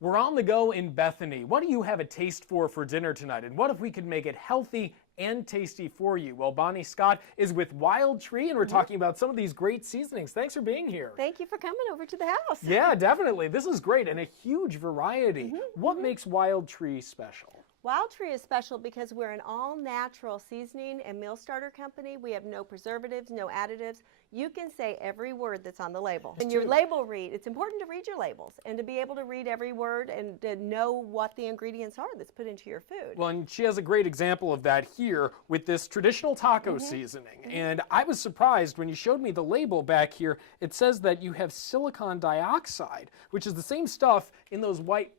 We're on the go in Bethany. What do you have a taste for dinner tonight? And what if we could make it healthy and tasty for you? Well, Bonnie Scott is with Wildtree, and we're talking about some of these great seasonings. Thanks for being here. Thank you for coming over to the house. Yeah, definitely. This is great, and a huge variety. What makes Wildtree special? Wildtree is special because we're an all-natural seasoning and meal starter company. We have no preservatives, no additives. You can say every word that's on the label. And your label read, it's important to read your labels and to be able to read every word and to know what the ingredients are that's put into your food. Well, and she has a great example of that here with this traditional taco seasoning. And I was surprised when you showed me the label back here. It says that you have silicon dioxide, which is the same stuff in those white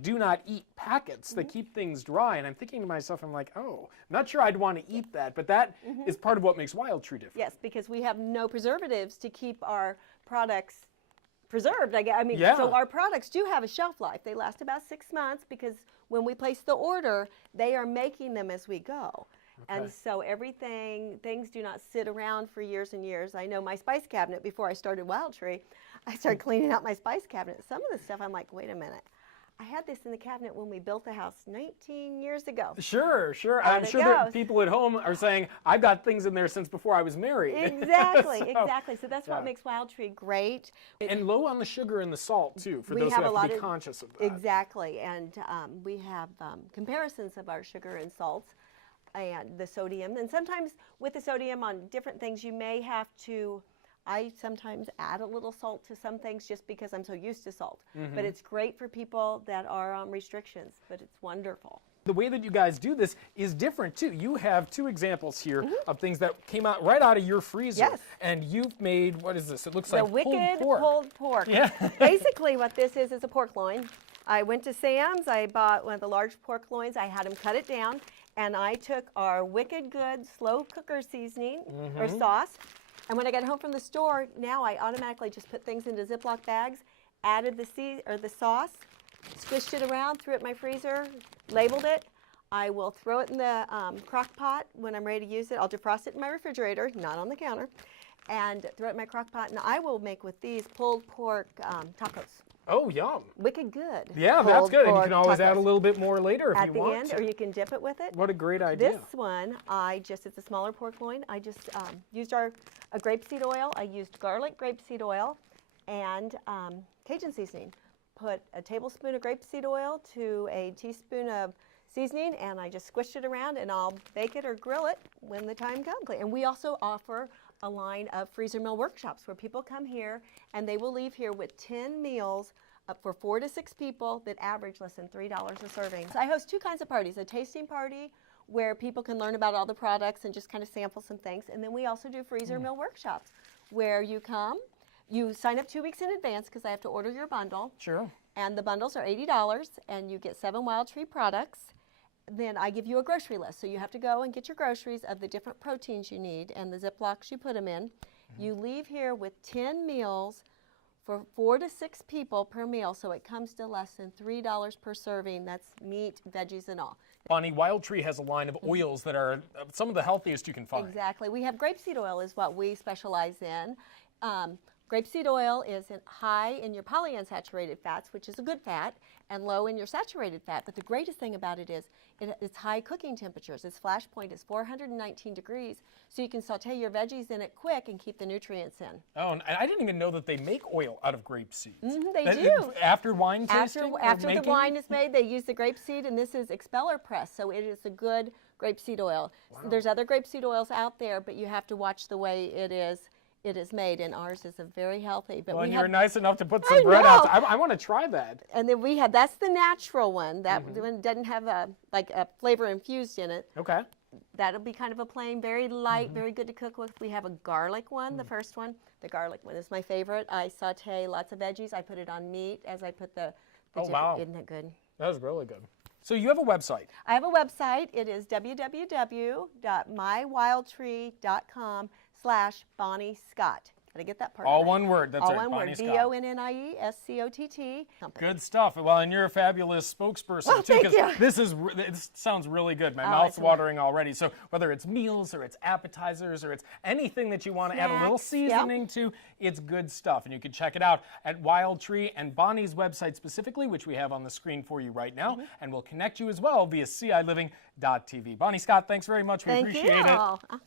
do not eat packets that keep things dry. And I'm thinking to myself, I'm like, oh, I'm not sure I'd want to eat that, but that is part of what makes Wildtree different. Yes, because we have no preservatives to keep our products preserved. So our products do have a shelf life. They last about 6 months because when we place the order, they are making them as we go. And so things do not sit around for years and years. I know my spice cabinet, before I started Wildtree, I started cleaning out my spice cabinet. Some of the stuff I'm like, wait a minute. I had this in the cabinet when we built the house 19 years ago. Sure. I'm sure that people at home are saying, I've got things in there since before I was married. Exactly, exactly. So that's what makes Wildtree great. And low on the sugar and the salt, too, for those who have to be conscious of that. Exactly. And we have comparisons of our sugar and salts and the sodium. And sometimes with the sodium on different things, you may have to I sometimes add a little salt to some things just because I'm so used to salt. But it's great for people that are on restrictions, but it's wonderful. The way that you guys do this is different too. You have 2 examples here of things that came out right out of your freezer. Yes. And you've made, what is this? It looks the like wicked pulled pork. Yeah. Basically what this is a pork loin. I went to Sam's, I bought one of the large pork loins, I had them cut it down, and I took our Wicked Good slow cooker seasoning or sauce. And when I got home from the store, now I automatically just put things into Ziploc bags, added the sauce, squished it around, threw it in my freezer, labeled it. I will throw it in the crock pot when I'm ready to use it. I'll defrost it in my refrigerator, not on the counter, and throw it in my crock pot. And I will make with these pulled pork tacos. Oh, yum. Wicked good. Yeah, that's good. And you can always add a little bit more later if you want. At the end, or you can dip it with it. What a great idea. This one, it's a smaller pork loin. I just used a grapeseed oil. I used garlic grapeseed oil and Cajun seasoning. Put a tablespoon of grapeseed oil to a teaspoon of seasoning, and I just squished it around, and I'll bake it or grill it when the time comes. And we also offer a line of freezer meal workshops where people come here and they will leave here with 10 meals for 4 to 6 people that average less than $3 a serving. So I host 2 kinds of parties, a tasting party where people can learn about all the products and just kind of sample some things. And then we also do freezer meal workshops where you come, you sign up 2 weeks in advance because I have to order your bundle. Sure. And the bundles are $80 and you get 7 Wildtree products. Then I give you a grocery list. So you have to go and get your groceries of the different proteins you need and the Ziplocs you put them in. You leave here with 10 meals for 4 to 6 people per meal. So it comes to less than $3 per serving. That's meat, veggies, and all. Bonnie, Wildtree has a line of oils that are some of the healthiest you can find. Exactly. We have grapeseed oil is what we specialize in. Grapeseed oil is high in your polyunsaturated fats, which is a good fat, and low in your saturated fat. But the greatest thing about it is it's high cooking temperatures. Its flash point is 419 degrees, so you can saute your veggies in it quick and keep the nutrients in. Oh, and I didn't even know that they make oil out of grape seeds. They do. After wine tasting? After the wine is made, they use the grape seed, and this is expeller press, so it is a good grapeseed oil. Wow. So there's other grapeseed oils out there, but you have to watch the way it is made, and ours is very healthy. But well, you're nice enough to put some bread out. I want to try that. And then that's the natural one. That one doesn't have a flavor infused in it. Okay. That'll be kind of a plain, very light, very good to cook with. We have a garlic one, the first one. The garlic one is my favorite. I saute lots of veggies. I put it on meat as I put the wow. Isn't that good? That was really good. So you have a website. I have a website. It is www.mywildtree.com/Bonnie Scott. How to get that part All right. one word. That's All right. one Bonnie word. Scott. BONNIESCOTT company. Good stuff. Well, and you're a fabulous spokesperson Well, too, thank you. this sounds really good. My Oh, mouth's it's watering already. So whether it's meals or it's appetizers or it's anything that you want to add a little Snacks, yep. seasoning to, it's good stuff. And you can check it out at Wildtree and Bonnie's website specifically, which we have on the screen for you right now, and we'll connect you as well via CILiving.tv. Bonnie Scott, thanks very much. We Thank appreciate you. it.